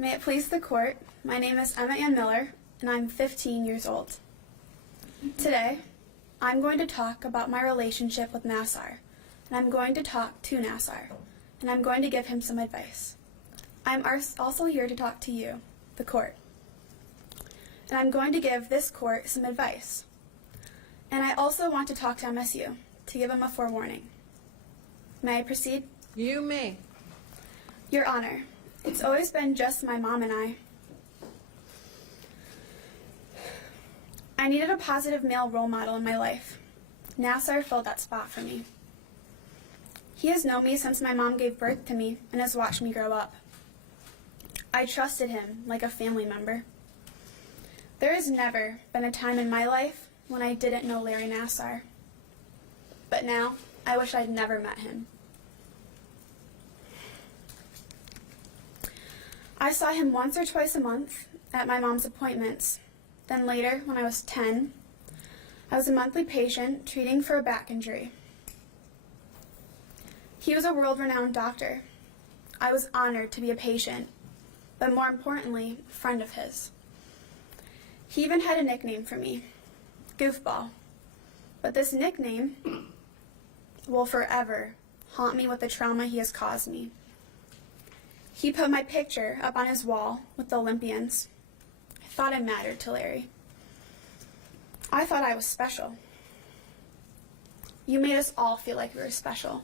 May it please the court, my name is Emma Ann Miller, and I'm 15 years old. Today, I'm going to talk about my relationship with Nassar, and I'm going to talk to Nassar, and I'm going to give him some advice. I'm also here to talk to you, the court, and I'm going to give this court some advice. And I also want to talk to MSU to give them a forewarning. May I proceed? You may. Your Honor, it's always been just my mom and I. I needed a positive male role model in my life. Nassar filled that spot for me. He has known me since my mom gave birth to me and has watched me grow up. I trusted him like a family member. There has never been a time in my life when I didn't know Larry Nassar. But now, I wish I'd never met him. I saw him once or twice a month at my mom's appointments. Then later, when I was 10, I was a monthly patient treating for a back injury. He was a world-renowned doctor. I was honored to be a patient, but more importantly, a friend of his. He even had a nickname for me, Goofball. But this nickname will forever haunt me with the trauma he has caused me. He put my picture up on his wall with the Olympians. I thought I mattered to Larry. I thought I was special. You made us all feel like we were special,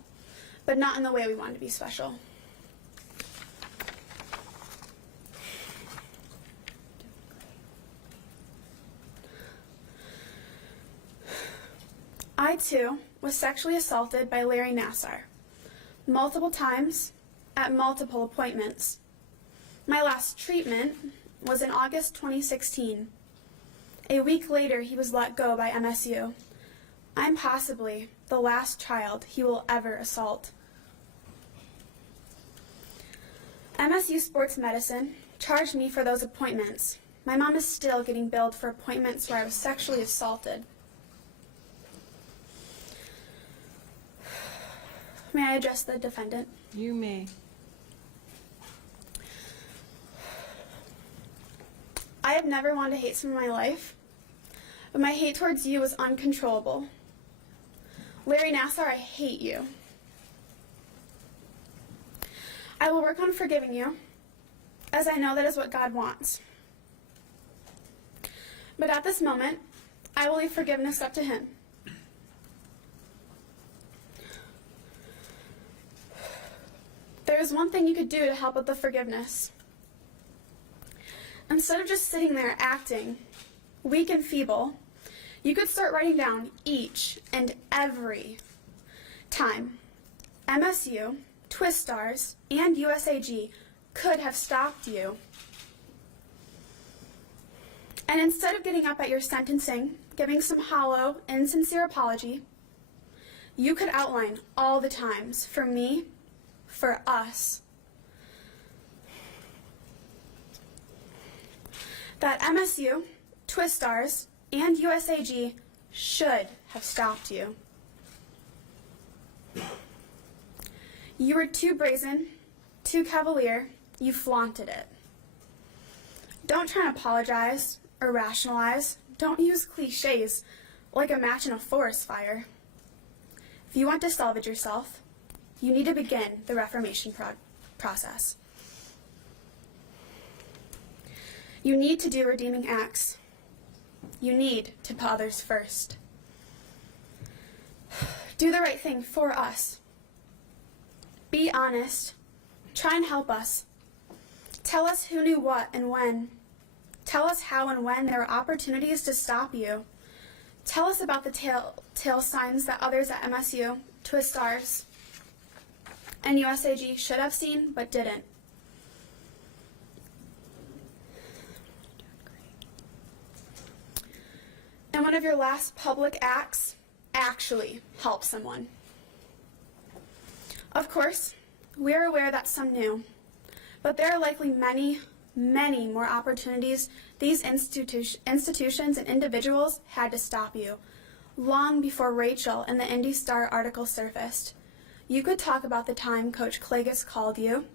but not in the way we wanted to be special. I, too, was sexually assaulted by Larry Nassar, multiple times, at multiple appointments. My last treatment was in August 2016. A week later, he was let go by MSU. I'm possibly the last child he will ever assault. MSU Sports Medicine charged me for those appointments. My mom is still getting billed for appointments where I was sexually assaulted. May I address the defendant? You may. I have never wanted to hate someone in my life, but my hate towards you was uncontrollable. Larry Nassar, I hate you. I will work on forgiving you, as I know that is what God wants. But at this moment, I will leave forgiveness up to him. There is one thing you could do to help with the forgiveness. Instead of just sitting there acting weak and feeble, you could start writing down each and every time MSU, Twist Stars, and USAG could have stopped you. And instead of getting up at your sentencing, giving some hollow, insincere apology, you could outline all the times for me, for us, that MSU, Twist Stars, and USAG should have stopped you. You were too brazen, too cavalier, you flaunted it. Don't try and apologize or rationalize. Don't use cliches like a match in a forest fire. If you want to salvage yourself, you need to begin the reformation process. You need to do redeeming acts. You need to put others first. Do the right thing for us. Be honest. Try and help us. Tell us who knew what and when. Tell us how and when there were opportunities to stop you. Tell us about the telltale signs that others at MSU, Twist Stars, and USAG should have seen but didn't. And one of your last public acts, actually help someone. Of course, we are aware that some knew, but there are likely many, many more opportunities these institutions and individuals had to stop you, long before Rachel and the Indy Star article surfaced. You could talk about the time Coach Klages called you,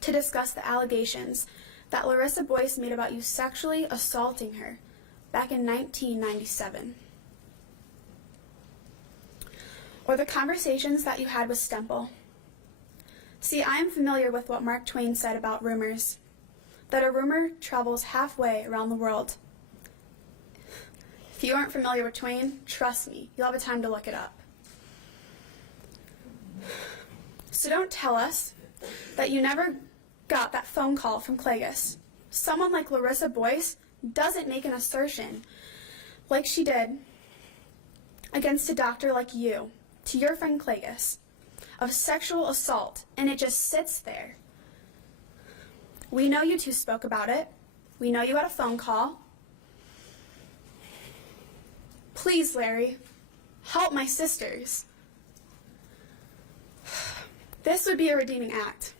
to discuss the allegations that Larissa Boyce made about you sexually assaulting her back in 1997. Or the conversations that you had with Stemple. See, I am familiar with what Mark Twain said about rumors, that a rumor travels halfway around the world. If you aren't familiar with Twain, trust me, you'll have a time to look it up. So don't tell us that you never got that phone call from Clagus. Someone like Larissa Boyce doesn't make an assertion like she did against a doctor like you, to your friend Clagus, of sexual assault, and it just sits there. We know you two spoke about it. We know you had a phone call. Please, Larry, help my sisters. This would be a redeeming act.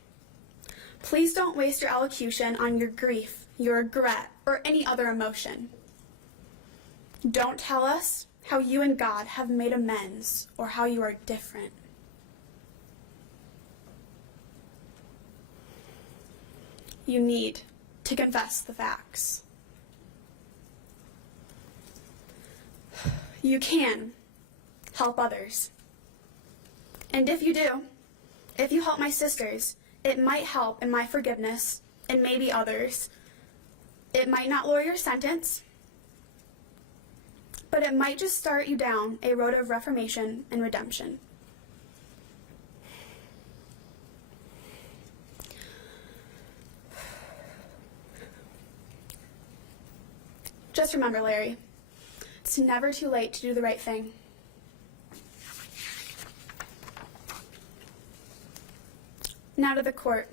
Please don't waste your elocution on your grief, your regret, or any other emotion. Don't tell us how you and God have made amends or how you are different. You need to confess the facts. You can help others. And if you do, if you help my sisters, it might help in my forgiveness and maybe others. It might not lower your sentence, but it might just start you down a road of reformation and redemption. Just remember, Larry, it's never too late to do the right thing. Now to the court.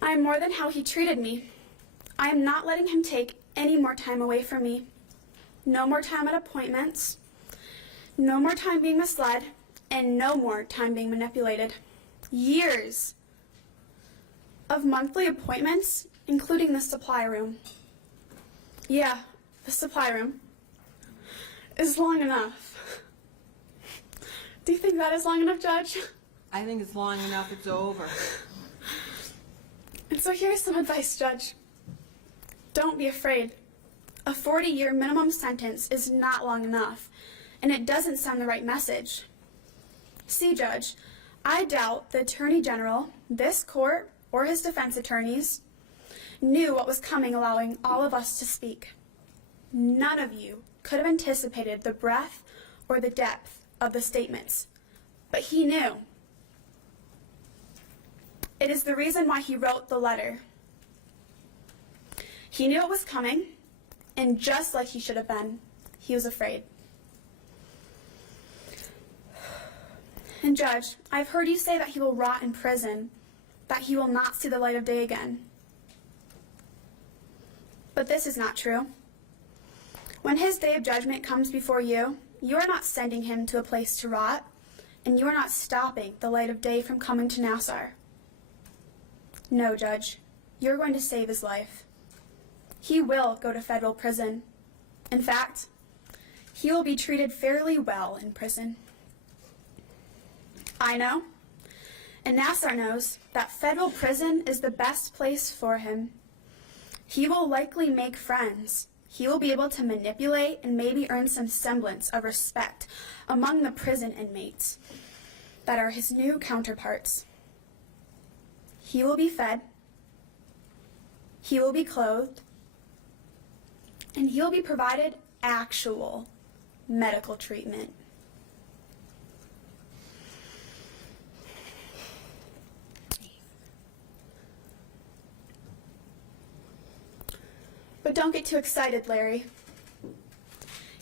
I am more than how he treated me. I am not letting him take any more time away from me. No more time at appointments. No more time being misled. And no more time being manipulated. Years of monthly appointments, including the supply room. Yeah, the supply room is long enough. Do you think that is long enough, Judge? I think it's long enough, it's over. And so here's some advice, Judge. Don't be afraid. A 40-year minimum sentence is not long enough, and it doesn't send the right message. See, Judge, I doubt the Attorney General, this court, or his defense attorneys knew what was coming, allowing all of us to speak. None of you could have anticipated the breadth or the depth of the statements, but he knew. It is the reason why he wrote the letter. He knew it was coming, and just like he should have been, he was afraid. And Judge, I've heard you say that he will rot in prison, that he will not see the light of day again. But this is not true. When his day of judgment comes before you, you are not sending him to a place to rot, and you are not stopping the light of day from coming to Nassar. No, Judge, you're going to save his life. He will go to federal prison. In fact, he will be treated fairly well in prison. I know, and Nassar knows, that federal prison is the best place for him. He will likely make friends. He will be able to manipulate and maybe earn some semblance of respect among the prison inmates that are his new counterparts. He will be fed, he will be clothed, and he will be provided actual medical treatment. But don't get too excited, Larry.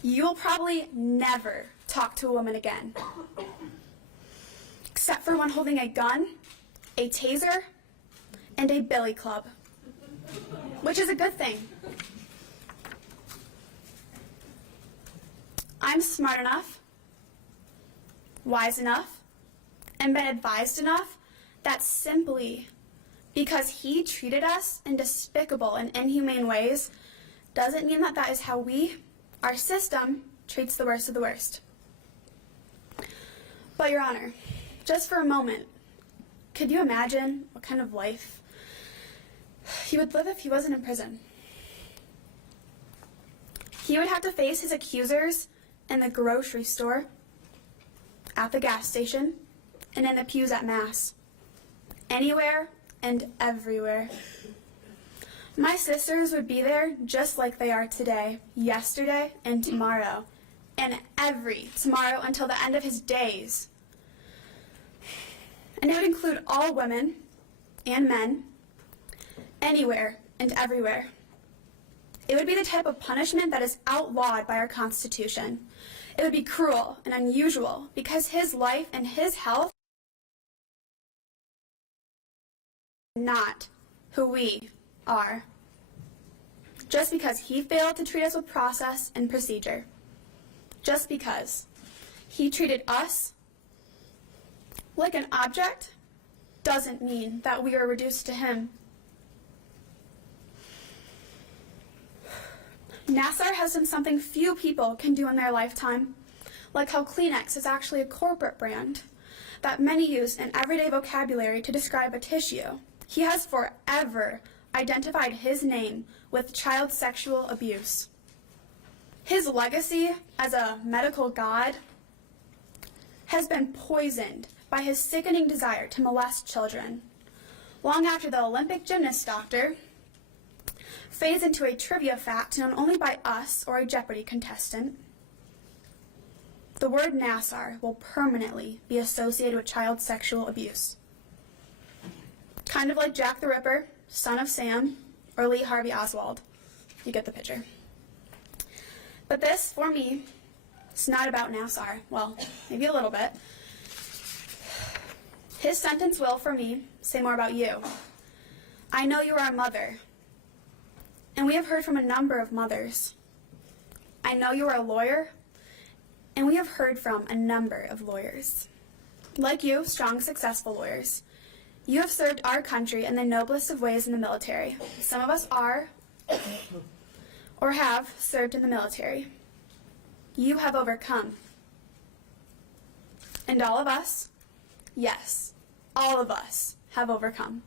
You will probably never talk to a woman again. Except for one holding a gun, a taser, and a billy club. Which is a good thing. I'm smart enough, wise enough, and been advised enough that simply because he treated us in despicable and inhumane ways doesn't mean that that is how our system, treats the worst of the worst. But, Your Honor, just for a moment, Could you imagine what kind of life he would live if he wasn't in prison? He would have to face his accusers in the grocery store, at the gas station, and in the pews at Mass. Anywhere and everywhere. My sisters would be there just like they are today, yesterday, and tomorrow, and every tomorrow until the end of his days. And it would include all women and men, anywhere and everywhere. It would be the type of punishment that is outlawed by our Constitution. It would be cruel and unusual because his life and his health are not who we are. Just because he failed to treat us with process and procedure. Just because he treated us like an object doesn't mean that we are reduced to him. Nassar has done something few people can do in their lifetime, like how Kleenex is actually a corporate brand that many use in everyday vocabulary to describe a tissue. He has forever identified his name with child sexual abuse. His legacy as a medical god has been poisoned by his sickening desire to molest children, long after the Olympic gymnast doctor fades into a trivia fact known only by us or a Jeopardy contestant. The word Nassar will permanently be associated with child sexual abuse. Kind of like Jack the Ripper, Son of Sam, or Lee Harvey Oswald. You get the picture. But this, for me, is not about Nassar. Well, maybe a little bit. His sentence will, for me, say more about you. I know you are a mother, and we have heard from a number of mothers. I know you are a lawyer, and we have heard from a number of lawyers. Like you, strong, successful lawyers. You have served our country in the noblest of ways in the military. Some of us are, or have, served in the military. You have overcome. And all of us, yes, all of us have overcome.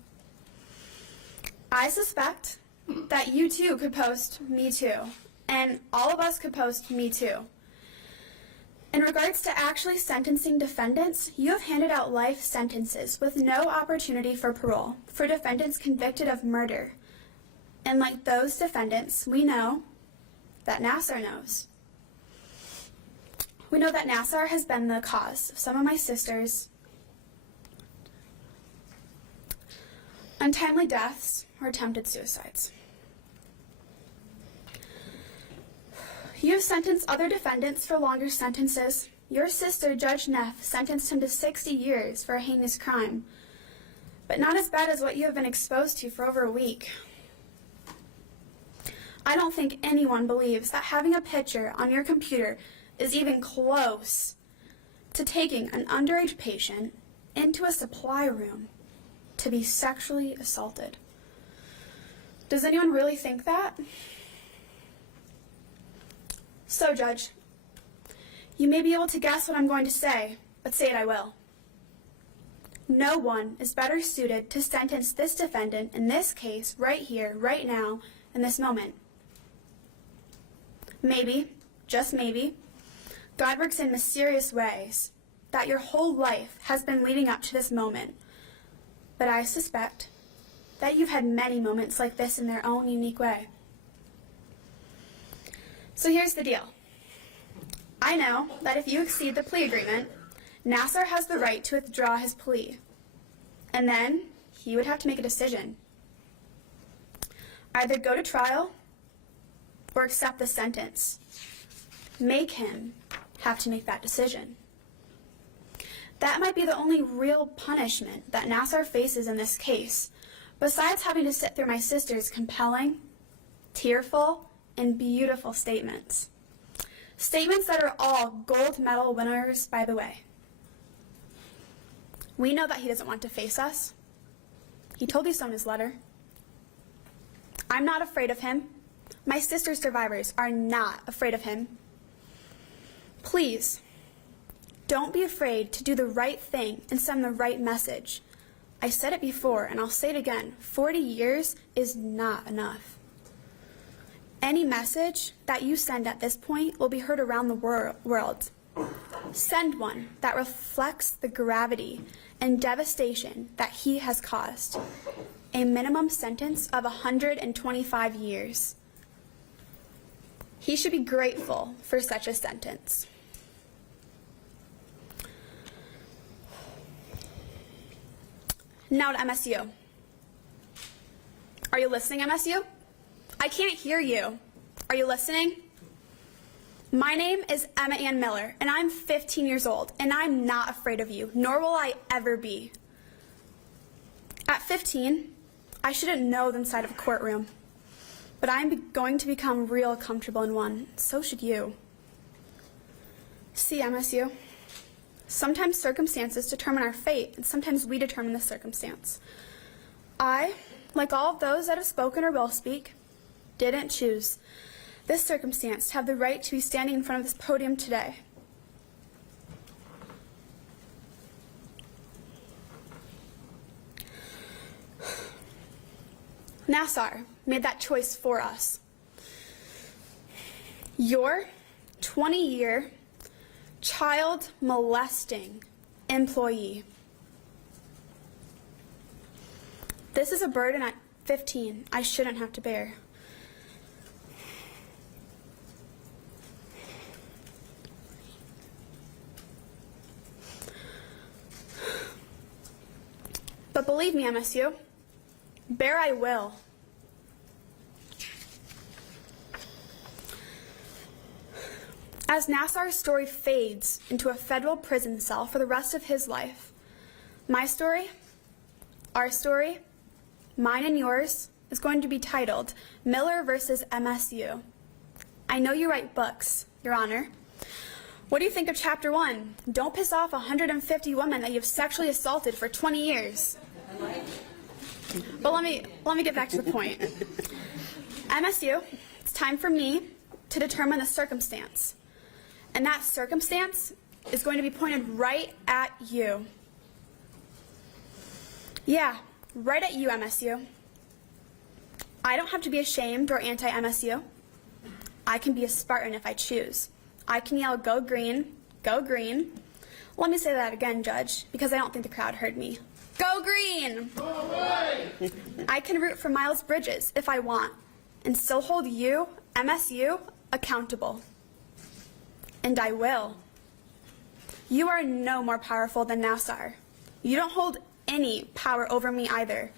I suspect that you too could post "me too," and all of us could post "me too." In regards to actually sentencing defendants, you have handed out life sentences with no opportunity for parole for defendants convicted of murder. And like those defendants, we know that Nassar knows. We know that Nassar has been the cause of some of my sisters' untimely deaths or attempted suicides. You have sentenced other defendants for longer sentences. Your sister, Judge Neff, sentenced him to 60 years for a heinous crime, but not as bad as what you have been exposed to for over a week. I don't think anyone believes that having a picture on your computer is even close to taking an underage patient into a supply room to be sexually assaulted. Does anyone really think that? So, Judge, you may be able to guess what I'm going to say, but say it I will. No one is better suited to sentence this defendant in this case right here, right now, in this moment. Maybe, just maybe, God works in mysterious ways that your whole life has been leading up to this moment. But I suspect that you've had many moments like this in their own unique way. So here's the deal. I know that if you exceed the plea agreement, Nassar has the right to withdraw his plea. And then he would have to make a decision. Either go to trial or accept the sentence. Make him have to make that decision. That might be the only real punishment that Nassar faces in this case, besides having to sit through my sister's compelling, tearful, and beautiful statements. Statements that are all gold medal winners, by the way. We know that he doesn't want to face us. He told you so in his letter. I'm not afraid of him. My sister's survivors are not afraid of him. Please, don't be afraid to do the right thing and send the right message. I said it before, and I'll say it again. 40 years is not enough. Any message that you send at this point will be heard around the world. Send one that reflects the gravity and devastation that he has caused. A minimum sentence of 125 years. He should be grateful for such a sentence. Now to MSU. Are you listening, MSU? I can't hear you. Are you listening? My name is Emma Ann Miller, and I'm 15 years old, and I'm not afraid of you, nor will I ever be. At 15, I shouldn't know the inside of a courtroom, but I'm going to become real comfortable in one. So should you. See, MSU, sometimes circumstances determine our fate, and sometimes we determine the circumstance. I, like all of those that have spoken or will speak, didn't choose this circumstance to have the right to be standing in front of this podium today. Nassar made that choice for us. Your 20-year child molesting employee. This is a burden at 15 I shouldn't have to bear. But believe me, MSU, bear I will. As Nassar's story fades into a federal prison cell for the rest of his life, my story, our story, mine and yours, is going to be titled Miller versus MSU. I know you write books, Your Honor. What do you think of Chapter 1? Don't piss off 150 women that you've sexually assaulted for 20 years. But let me get back to the point. MSU, it's time for me to determine the circumstance. And that circumstance is going to be pointed right at you. Yeah, right at you, MSU. I don't have to be ashamed or anti-MSU. I can be a Spartan if I choose. I can yell, "Go green, go green." Let me say that again, Judge, because I don't think the crowd heard me. Go green! Go away! I can root for Miles Bridges if I want, and still hold you, MSU, accountable. And I will. You are no more powerful than Nassar. You don't hold any power over me either,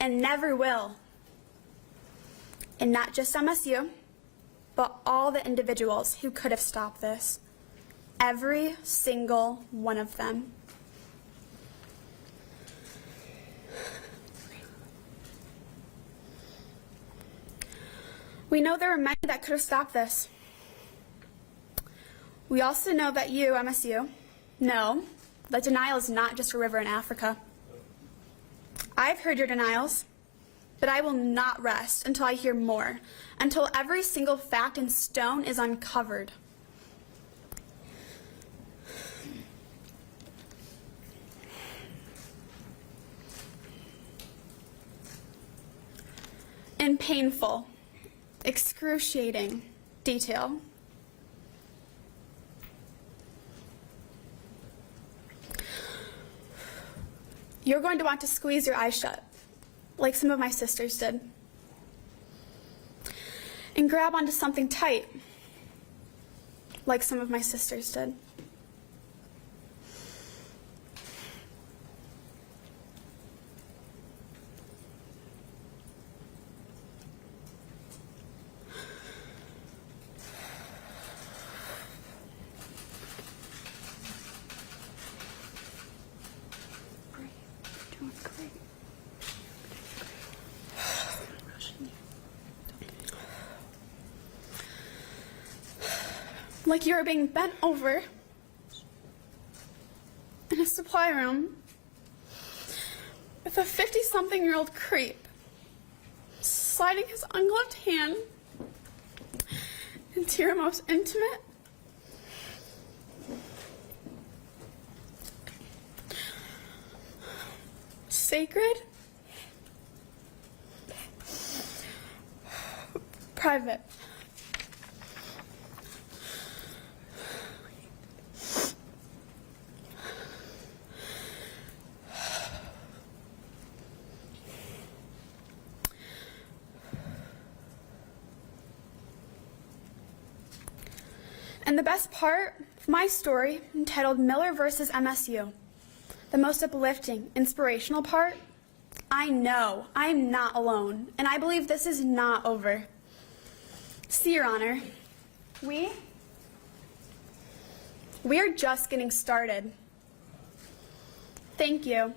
and never will. And not just MSU, but all the individuals who could have stopped this. Every single one of them. We know there were many that could have stopped this. We also know that you, MSU, know that denial is not just a river in Africa. I've heard your denials, but I will not rest until I hear more, until every single fact and stone is uncovered. In painful, excruciating detail. You're going to want to squeeze your eyes shut, like some of my sisters did, and grab onto something tight, like some of my sisters did. Like you are being bent over in a supply room with a 50-something-year-old creep sliding his ungloved hand into your most intimate, Sacred? Private. And the best part of my story, entitled Miller versus MSU, the most uplifting, inspirational part, I know I'm not alone, and I believe this is not over. See, Your Honor, we are just getting started. Thank you.